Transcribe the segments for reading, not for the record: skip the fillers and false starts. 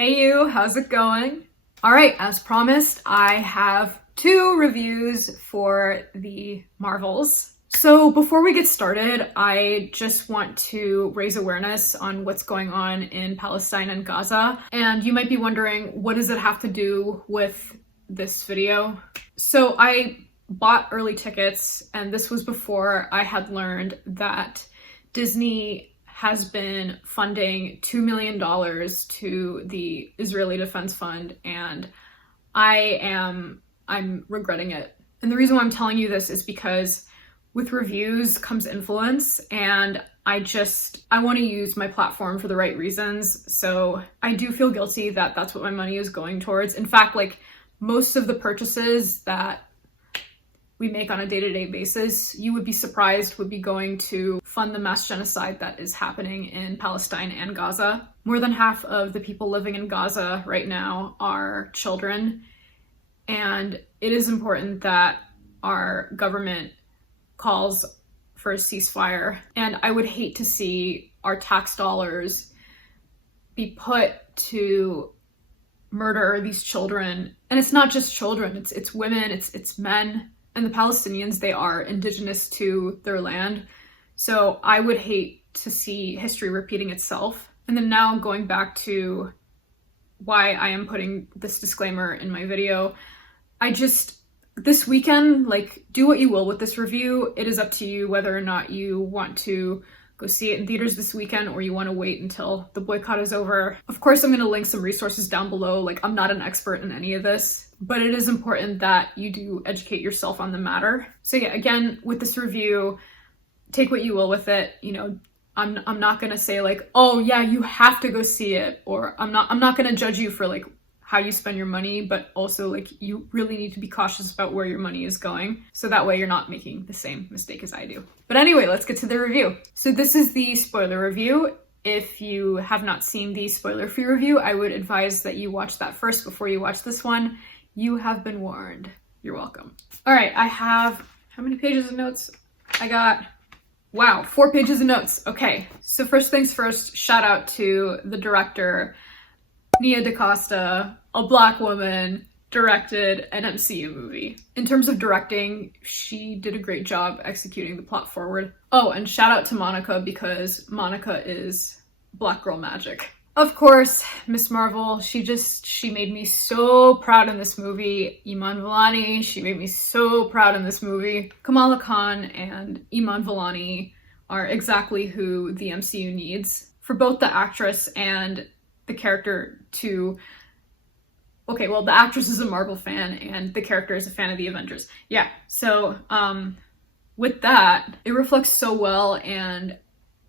Hey you, how's it going? All right, as promised, I have two reviews for the Marvels. So before we get started, I just want to raise awareness on what's going on in Palestine and Gaza. And you might be wondering, what does it have to do with this video? So I bought early tickets, and this was before I had learned that Disney has been funding $2 million to the Israeli Defense Fund, and I'm regretting it. And the reason why I'm telling you this is because with reviews comes influence, and I want to use my platform for the right reasons. So I do feel guilty that that's what my money is going towards. In fact, like most of the purchases that we make on a day-to-day basis, you would be surprised, would be going to fund the mass genocide that is happening in Palestine and Gaza. More than half of the people living in Gaza right now are children, and it is important that our government calls for a ceasefire. And I would hate to see our tax dollars be put to murder these children. And it's not just children, it's women, it's men. And the Palestinians, they are indigenous to their land. So I would hate to see history repeating itself. And then now going back to why I am putting this disclaimer in my video, this weekend, like, do what you will with this review. It is up to you whether or not you want to go see it in theaters this weekend or you want to wait until the boycott is over. Of course, I'm going to link some resources down below. Like, I'm not an expert in any of this, but it is important that you do educate yourself on the matter. So yeah, again, with this review, take what you will with it. You know, I'm not going to say like, oh yeah, you have to go see it, or I'm not going to judge you for like how you spend your money, but also like you really need to be cautious about where your money is going. So that way you're not making the same mistake as I do. But anyway, let's get to the review. So this is the spoiler review. If you have not seen the spoiler-free review, I would advise that you watch that first before you watch this one. You have been warned. You're welcome. All right, I have, how many pages of notes? I got, wow, 4 pages of notes. Okay, so first things first, shout out to the director, Nia DaCosta, a Black woman, directed an MCU movie. In terms of directing, she did a great job executing the plot forward. Oh, and shout out to Monica, because Monica is Black girl magic. Of course, Miss Marvel, she made me so proud in this movie. Iman Vellani, she made me so proud in this movie. Kamala Khan and Iman Vellani are exactly who the MCU needs for both the actress and the character to... Okay, well, the actress is a Marvel fan and the character is a fan of the Avengers. Yeah, so with that, it reflects so well, and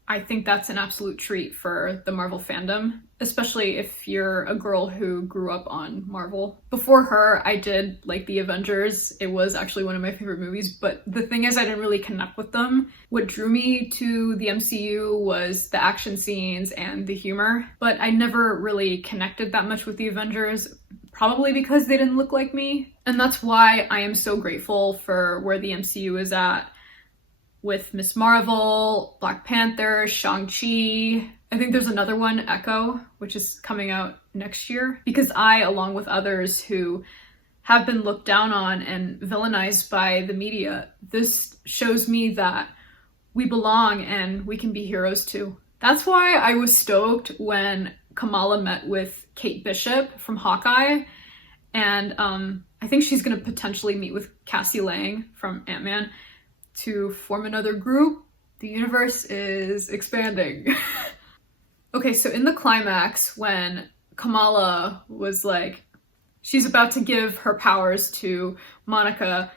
I think that's an absolute treat for the Marvel fandom, especially if you're a girl who grew up on Marvel. Before her, I did like the Avengers. It was actually one of my favorite movies, but the thing is I didn't really connect with them. What drew me to the MCU was the action scenes and the humor, but I never really connected that much with the Avengers, probably because they didn't look like me. And that's why I am so grateful for where the MCU is at with Miss Marvel, Black Panther, Shang-Chi. I think there's another one, Echo, which is coming out next year. Because I, along with others who have been looked down on and villainized by the media, this shows me that we belong and we can be heroes too. That's why I was stoked when Kamala met with Kate Bishop from Hawkeye. And I think she's gonna potentially meet with Cassie Lang from Ant-Man to form another group. The universe is expanding. Okay, so in the climax, when Kamala was like, she's about to give her powers to Monica,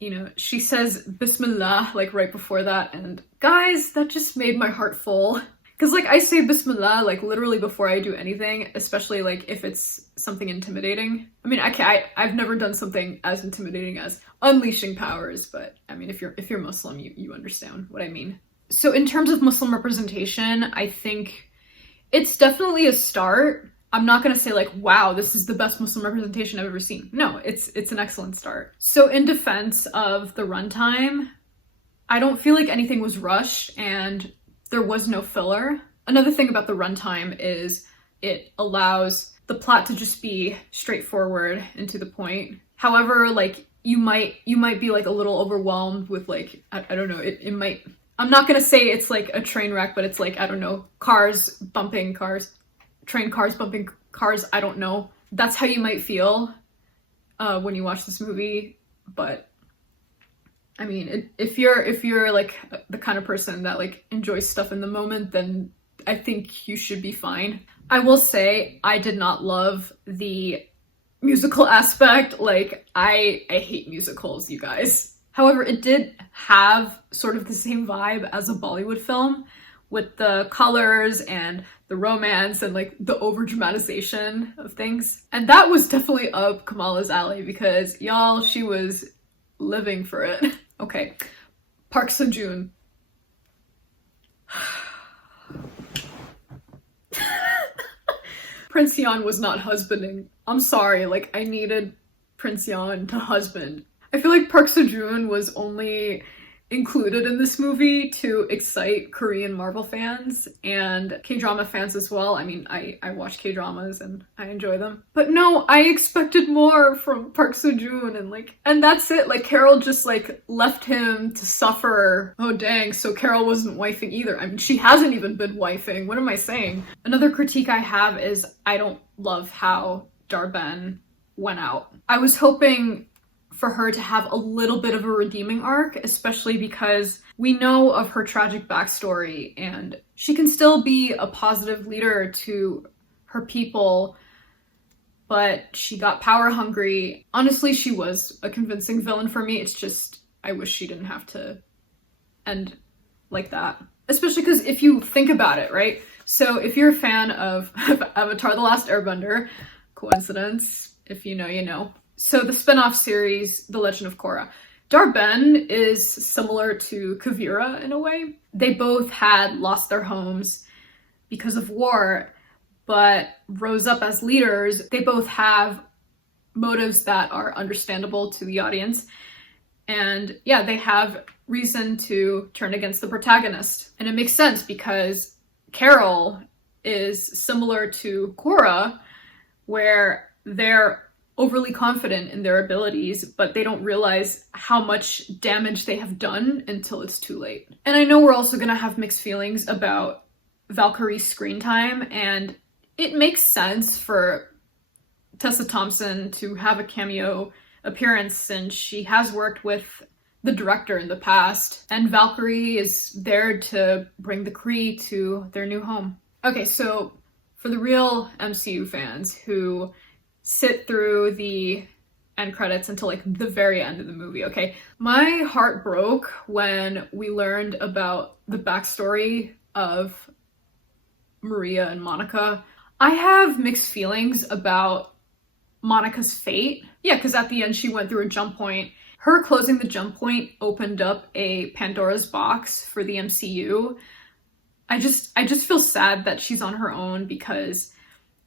you know, she says Bismillah, like right before that, and guys, that just made my heart full. Because like I say Bismillah like literally before I do anything, especially like if it's something intimidating. I mean, I've never done something as intimidating as unleashing powers, but I mean, if you're Muslim, you understand what I mean. So in terms of Muslim representation, I think it's definitely a start. I'm not gonna say like, wow, this is the best Muslim representation I've ever seen. No, it's an excellent start. So in defense of the runtime, I don't feel like anything was rushed and there was no filler. Another thing about the runtime is it allows the plot to just be straightforward and to the point. However, like, you might be like a little overwhelmed with like, I don't know, it might, I'm not gonna say it's like a train wreck, but it's like, I don't know, cars bumping cars, train cars bumping cars, I don't know. That's how you might feel when you watch this movie. But I mean, if you're like the kind of person that like enjoys stuff in the moment, then I think you should be fine. I will say I did not love the musical aspect. Like, I hate musicals, you guys. However, it did have sort of the same vibe as a Bollywood film, with the colors and the romance and like the over dramatization of things. And that was definitely up Kamala's alley, because y'all, she was living for it. Okay, Park Seo-joon. Prince Yeon was not husbanding. I'm sorry, like, I needed Prince Yeon to husband. I feel like Park Seo-joon was only included in this movie to excite Korean Marvel fans and K-drama fans as well. I mean, I watch K-dramas and I enjoy them. But no, I expected more from Park Seo-joon, and that's it. Like, Carol just like left him to suffer. Oh dang, so Carol wasn't wifing either. I mean, she hasn't even been wifing. What am I saying? Another critique I have is I don't love how Darben went out. I was hoping for her to have a little bit of a redeeming arc, especially because we know of her tragic backstory and she can still be a positive leader to her people, but she got power hungry. Honestly, she was a convincing villain for me. It's just, I wish she didn't have to end like that. Especially because if you think about it, right? So if you're a fan of Avatar: The Last Airbender, coincidence, if you know, you know. So the spin-off series, The Legend of Korra. Darben is similar to Kavira in a way. They both had lost their homes because of war, but rose up as leaders. They both have motives that are understandable to the audience. And yeah, they have reason to turn against the protagonist. And it makes sense because Carol is similar to Korra, where they're overly confident in their abilities, but they don't realize how much damage they have done until it's too late. And I know we're also gonna have mixed feelings about Valkyrie's screen time, and it makes sense for Tessa Thompson to have a cameo appearance since she has worked with the director in the past, and Valkyrie is there to bring the Kree to their new home. Okay, so for the real MCU fans who sit through the end credits until like the very end of the movie, okay? My heart broke when we learned about the backstory of Maria and Monica. I have mixed feelings about Monica's fate. Yeah, because at the end she went through a jump point. Her closing the jump point opened up a Pandora's box for the MCU. I just feel sad that she's on her own because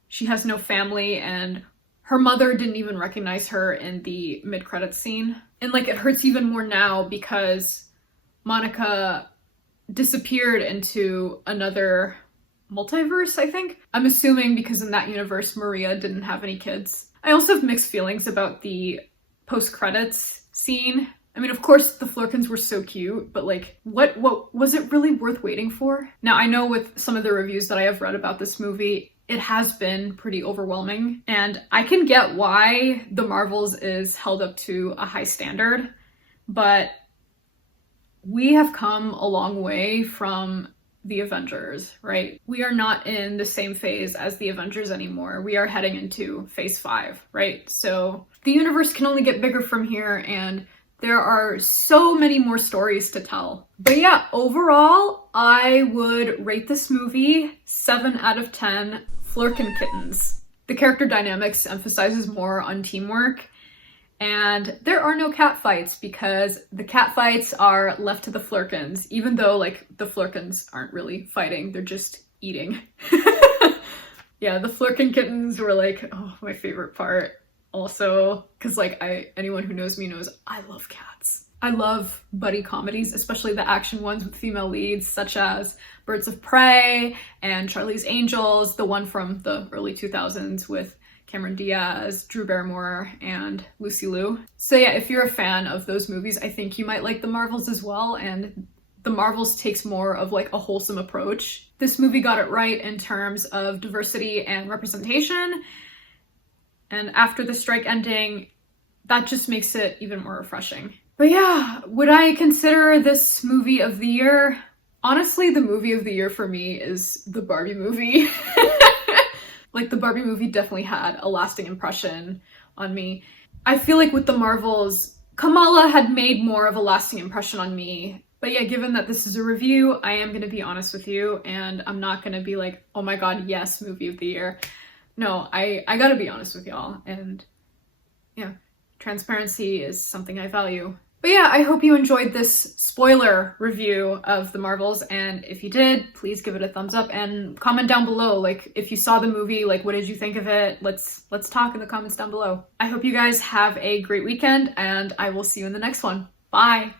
she has no family, and her mother didn't even recognize her in the mid-credits scene. And like, it hurts even more now because Monica disappeared into another multiverse, I think. I'm assuming because in that universe, Maria didn't have any kids. I also have mixed feelings about the post-credits scene. I mean, of course, the Flurkins were so cute, but like, what was it really worth waiting for? Now, I know with some of the reviews that I have read about this movie, it has been pretty overwhelming, and I can get why The Marvels is held up to a high standard, but we have come a long way from the Avengers, right? We are not in the same phase as the Avengers anymore. We are heading into phase 5, right? So the universe can only get bigger from here, and there are so many more stories to tell. But yeah, overall, I would rate this movie 7 out of 10 Flurkin kittens. The character dynamics emphasizes more on teamwork, and there are no cat fights because the cat fights are left to the Flurkins, even though like the Flurkins aren't really fighting, they're just eating. Yeah, the Flurkin kittens were like, oh, my favorite part. Also, because like anyone who knows me knows I love cats. I love buddy comedies, especially the action ones with female leads, such as Birds of Prey and Charlie's Angels, the one from the early 2000s with Cameron Diaz, Drew Barrymore, and Lucy Liu. So yeah, if you're a fan of those movies, I think you might like The Marvels as well, and The Marvels takes more of like a wholesome approach. This movie got it right in terms of diversity and representation, and after the strike ending, that just makes it even more refreshing. But yeah, would I consider this movie of the year? Honestly, the movie of the year for me is the Barbie movie. Like, the Barbie movie definitely had a lasting impression on me. I feel like with the Marvels, Kamala had made more of a lasting impression on me. But yeah, given that this is a review, I am going to be honest with you, and I'm not going to be like, oh my god, yes, movie of the year. No, I gotta be honest with y'all, and yeah, transparency is something I value. But yeah, I hope you enjoyed this spoiler review of The Marvels, and if you did, please give it a thumbs up and comment down below, like, if you saw the movie, like, what did you think of it? Let's talk in the comments down below. I hope you guys have a great weekend, and I will see you in the next one. Bye!